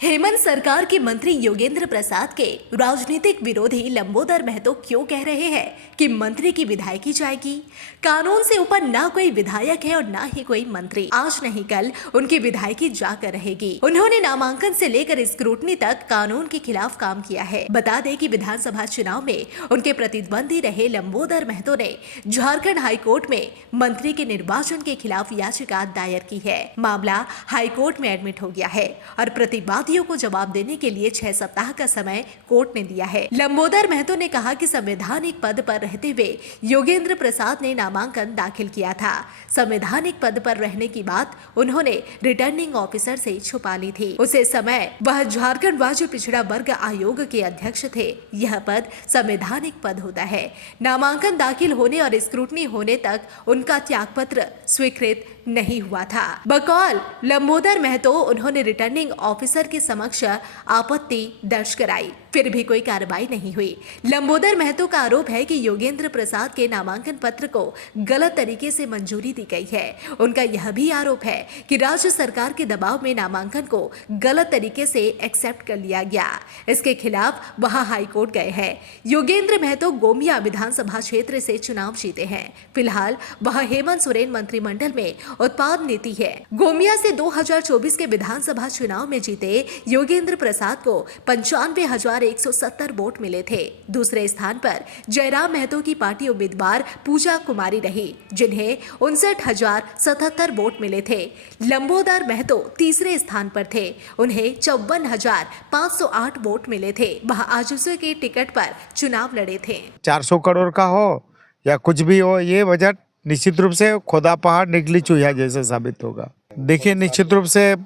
हेमंत सरकार के मंत्री योगेंद्र प्रसाद के राजनीतिक विरोधी लंबोदर महतो क्यों कह रहे हैं कि मंत्री की विधायकी जाएगी। कानून से ऊपर ना कोई विधायक है और ना ही कोई मंत्री। आज नहीं कल उनकी विधायकी जाकर रहेगी। उन्होंने नामांकन से लेकर स्क्रूटनी तक कानून के खिलाफ काम किया है। बता दें कि विधानसभा चुनाव में उनके प्रतिद्वंदी रहे लंबोदर महतो ने झारखंड हाईकोर्ट में मंत्री के निर्वाचन के खिलाफ याचिका दायर की है। मामला हाईकोर्ट में एडमिट हो गया है और प्रतिवाद को जवाब देने के लिए 6 सप्ताह का समय कोर्ट ने दिया है। लंबोदर महतो ने कहा कि संवैधानिक पद पर रहते हुए योगेंद्र प्रसाद ने नामांकन दाखिल किया था। संवैधानिक पद पर रहने की बात उन्होंने रिटर्निंग ऑफिसर से छुपा ली थी। उसे समय वह झारखंड राज्य पिछड़ा वर्ग आयोग के अध्यक्ष थे। यह पद संवैधानिक पद होता है। नामांकन दाखिल होने और स्क्रूटनी होने तक उनका त्यागपत्र स्वीकृत नहीं हुआ था। बकौल लंबोदर महतो उन्होंने रिटर्निंग ऑफिसर के समक्ष आपत्ति दर्ज कराई, फिर भी कोई कार्रवाई नहीं हुई। लंबोदर महतो का आरोप है कि योगेंद्र प्रसाद के नामांकन पत्र को गलत तरीके से मंजूरी दी गई है। उनका यह भी आरोप है कि राज्य सरकार के दबाव में नामांकन को गलत तरीके से एक्सेप्ट कर लिया गया। इसके खिलाफ वह हाईकोर्ट गए हैं। योगेंद्र महतो गोमिया विधानसभा क्षेत्र से चुनाव जीते हैं। फिलहाल वह हेमंत सोरेन मंत्रिमंडल में उत्पाद नीति है। गोमिया से 2024 के विधानसभा चुनाव में जीते योगेंद्र प्रसाद को 95,170 वोट मिले थे। दूसरे स्थान पर जयराम महतो की पार्टी उम्मीदवार पूजा कुमारी रही, जिन्हें 59,077 वोट मिले थे। लंबोदर महतो तीसरे स्थान पर थे, उन्हें 54,508 वोट मिले थे। वह आजसू के टिकट पर चुनाव लड़े थे। 400 करोड़ का हो या कुछ भी हो, ये बजट निश्चित रूप से खोदा पहाड़ निकली चूहिया जैसे साबित होगा। देखिए, निश्चित रूप से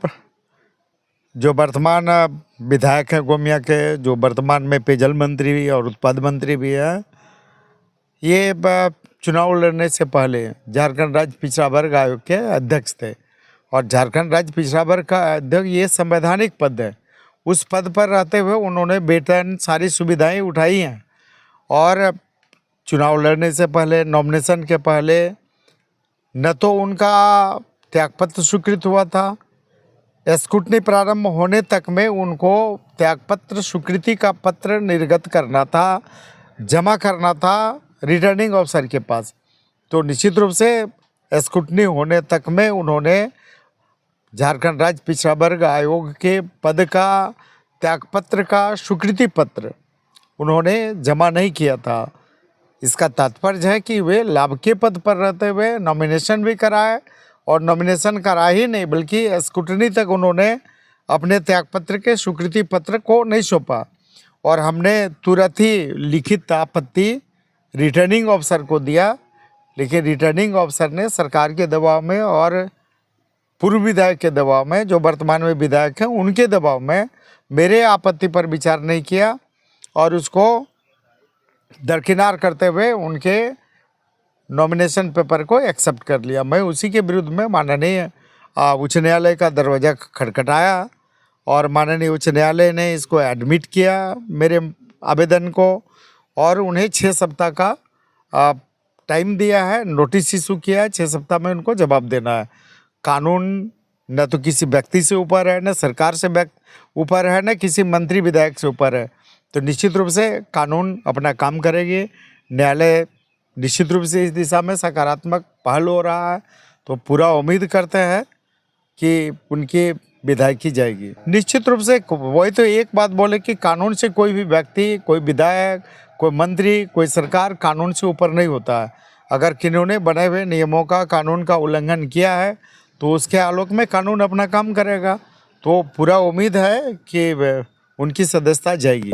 जो वर्तमान विधायक है गोमिया के, जो वर्तमान में पेयजल मंत्री भी और उत्पाद मंत्री भी है, ये चुनाव लड़ने से पहले झारखंड राज्य पिछड़ा वर्ग आयोग के अध्यक्ष थे। और झारखंड राज्य पिछड़ा वर्ग का अध्यक्ष ये संवैधानिक पद है। उस पद पर रहते हुए उन्होंने वेतन सारी सुविधाएं उठाई हैं। और चुनाव लड़ने से पहले, नॉमिनेशन के पहले न तो उनका त्यागपत्र स्वीकृत हुआ था, स्क्रूटनी प्रारंभ होने तक में उनको त्यागपत्र स्वीकृति का पत्र निर्गत करना था, जमा करना था रिटर्निंग ऑफिसर के पास। तो निश्चित रूप से स्क्रूटनी होने तक में उन्होंने झारखंड राज्य पिछड़ा वर्ग आयोग के पद का त्यागपत्र का स्वीकृति पत्र उन्होंने जमा नहीं किया था। इसका तात्पर्य है कि वे लाभ के पद पर रहते हुए नॉमिनेशन भी कराए, और नॉमिनेशन करा ही नहीं बल्कि स्क्रूटनी तक उन्होंने अपने त्यागपत्र के स्वीकृति पत्र को नहीं सौंपा। और हमने तुरंत ही लिखित आपत्ति रिटर्निंग ऑफिसर को दिया, लेकिन रिटर्निंग ऑफिसर ने सरकार के दबाव में और पूर्व विधायक के दबाव में, जो वर्तमान में विधायक हैं उनके दबाव में, मेरे आपत्ति पर विचार नहीं किया और उसको दरकिनार करते हुए उनके नॉमिनेशन पेपर को एक्सेप्ट कर लिया। मैं उसी के विरुद्ध में माननीय उच्च न्यायालय का दरवाज़ा खटखटाया और माननीय उच्च न्यायालय ने इसको एडमिट किया मेरे आवेदन को, और उन्हें 6 सप्ताह का टाइम दिया है, नोटिस इशू किया है। 6 सप्ताह में उनको जवाब देना है। कानून न तो किसी व्यक्ति से ऊपर है, न सरकार से ऊपर है, न किसी मंत्री विधायक से ऊपर है। तो निश्चित रूप से कानून अपना काम करेगी। न्यायालय निश्चित रूप से इस दिशा में सकारात्मक पहल हो रहा है, तो पूरा उम्मीद करते हैं कि उनकी विधायकी जाएगी। निश्चित रूप से वही तो एक बात बोले कि कानून से कोई भी व्यक्ति, कोई विधायक, कोई मंत्री, कोई सरकार कानून से ऊपर नहीं होता है। अगर किन्होंने बने हुए नियमों का, कानून का उल्लंघन किया है तो उसके आलोक में कानून अपना काम करेगा। तो पूरा उम्मीद है कि उनकी सदस्यता जाएगी।